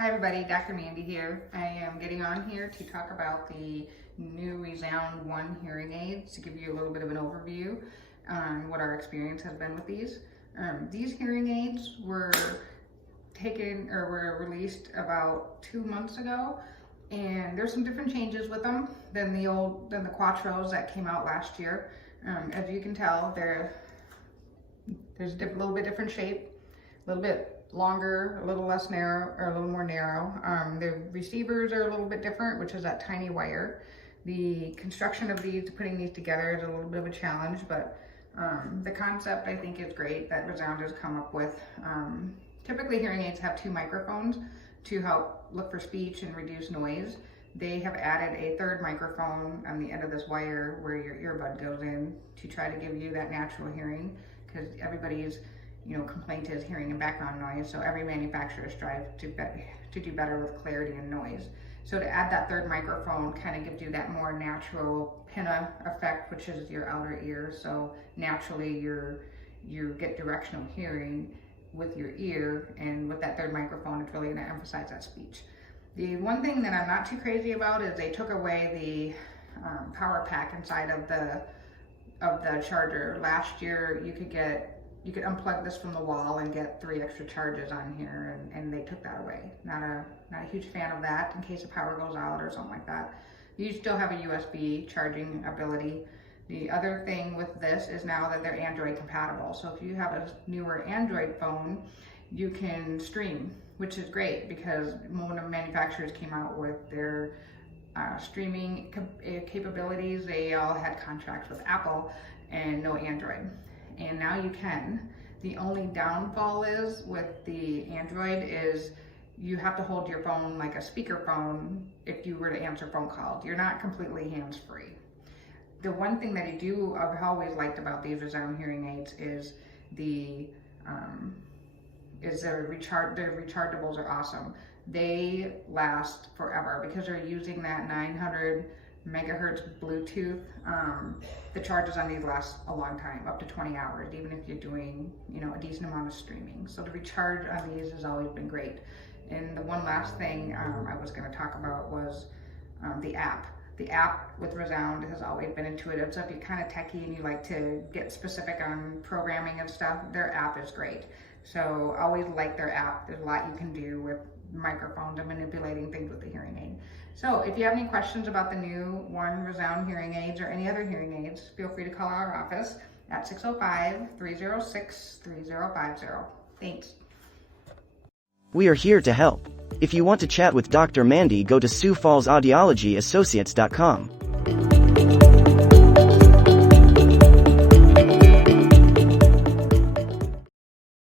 Hi everybody, Dr. Mandy here. I am getting on here to talk about the new ReSound One hearing aids to give you a little bit of an overview on what our experience has been with these. These hearing aids were released about 2 months ago, and there's some different changes with them than the Quattros that came out last year. As you can tell, there's a little bit different shape, a little bit longer, a little less narrow, or a little more narrow. The receivers are a little bit different, which is that tiny wire. The construction of these, putting these together, is a little bit of a challenge, but the concept I think is great that ReSound has come up with. Typically hearing aids have 2 microphones to help look for speech and reduce noise. They have added a 3rd microphone on the end of this wire where your earbud goes in to try to give you that natural hearing, because everybody's complaint is hearing and background noise. So every manufacturer strives to do better with clarity and noise. So to add that 3rd microphone kind of gives you that more natural Pinna effect, which is your outer ear. So naturally you get directional hearing with your ear, and with that 3rd microphone, it's really going to emphasize that speech. The one thing that I'm not too crazy about is they took away the power pack inside of the charger. Last year you could unplug this from the wall and get 3 extra charges on here, and they took that away. Not a huge fan of that in case the power goes out or something like that. You still have a USB charging ability. The other thing with this is now that they're Android compatible. So if you have a newer Android phone, you can stream, which is great, because when the manufacturers came out with their streaming capabilities, they all had contracts with Apple and no Android. And now you can. The only downfall is with the Android is you have to hold your phone like a speakerphone if you were to answer phone calls. You're not completely hands-free. The one thing that I've always liked about these ReSound hearing aids is their rechargeables are awesome. They last forever because they're using that 900 megahertz Bluetooth. The charges on these last a long time, up to 20 hours, even if you're doing a decent amount of streaming. So the recharge on these has always been great. And the one last thing I was going to talk about was the app. The app with ReSound has always been intuitive. So if you're kind of techie and you like to get specific on programming and stuff, their app is great. So I always like their app. There's a lot you can do with microphones and manipulating things with the hearing aid. So if you have any questions about the new One ReSound hearing aids or any other hearing aids, feel free to call our office at 605-306-3050. Thanks. We are here to help. If you want to chat with Dr. Mandy, go to SiouxFallsAudiologyAssociates.com.